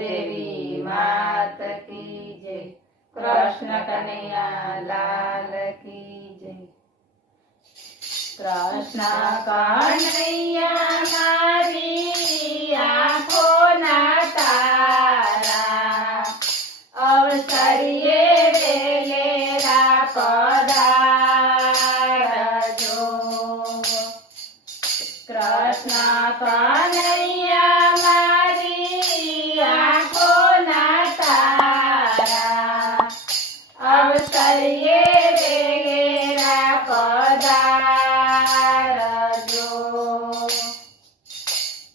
દેવી માત કી જય, કૃષ્ણ કનૈયા લાલ કી જય। કૃષ્ણ કનૈયા મારી આંખોના તારા, અવસરીએ વેલેરા પધારજો। કૃષ્ણ કનૈયા મારી આંખોના તારા, અવસરીએ વેલેરા પધારજો।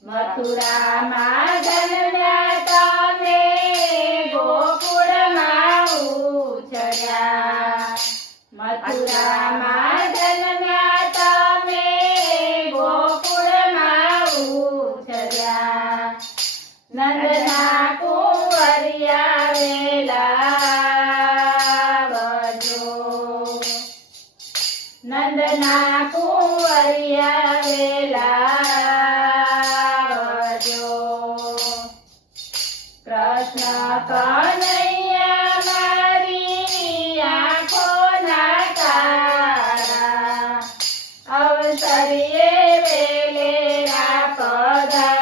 મથુરામાં જન્મ્યા તમે, ગોકુળમાં ઉછર્યા। મથુરામાં જન્મ્યા તમે, ગોકુળમાં ઉછર્યા। નંદના કુંવરિયા વેલાવજો, નંદના કુંવરિયા વેલાવજો। કૃષ્ણ કનૈયા મારી આંખોના તારા, અવસરીએ વેલેરા પધારજો।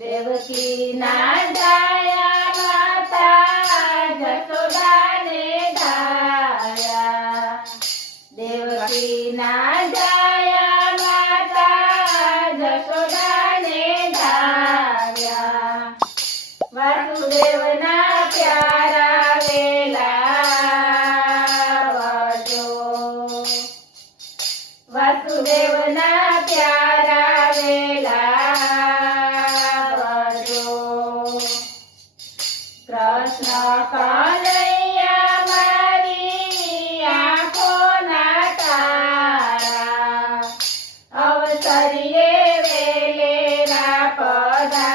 દેવકીના જાયા માતા જશોદાને ધાયા। દેવકીના જાયા માતા જશોદાને ધાવ્યા। વાસુદેવના પ્યારા વેલાવજો, વાસુદેવના પ્યારા વેલાવજો। કૃષ્ણ કનૈયા મારી આંખોના તારા, અવસરીએ વેલેરા પધારજો।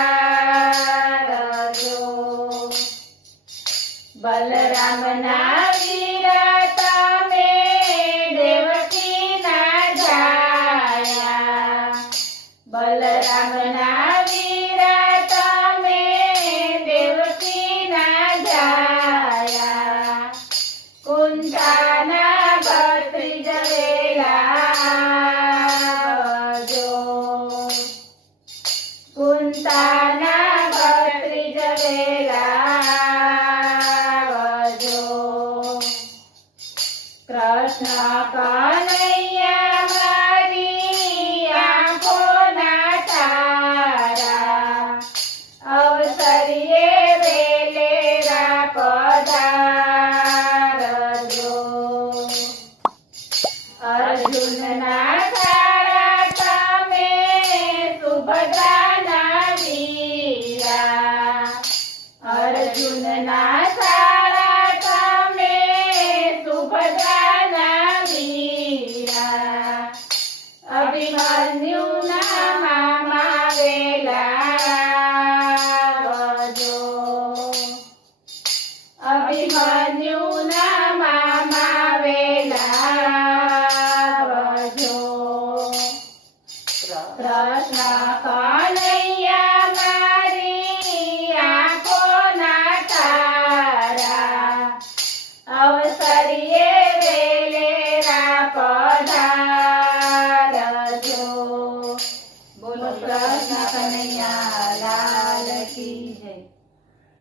બલરામના વીરા તમે, દેવકીના જાયા। બલરામના વીરા તમે, દેવકીના જાયા। કુંતાના ભત્રીજ વેલાવજો, કુંતાના ભત્રીજ વેલાવજો। કૃષ્ણ કનૈયા મારી આંખોના તારા, અવસરીએ વેલેરા પધારજો। અર્જુનના સારા તમે, સુભદ્રાના વીરા। અર્જુનના સારા તમે, સુભદ્રાના વીરા। અભિમન્યુના મામા વેલાવજો, અભિમન્યુના મામા વેલાવજો। કૃષ્ણ કનૈયા મારી આંખોના તારા, અવસરીએ વેલેરા પધારજો। બોલો કૃષ્ણ કનૈયા લાલ કી જય।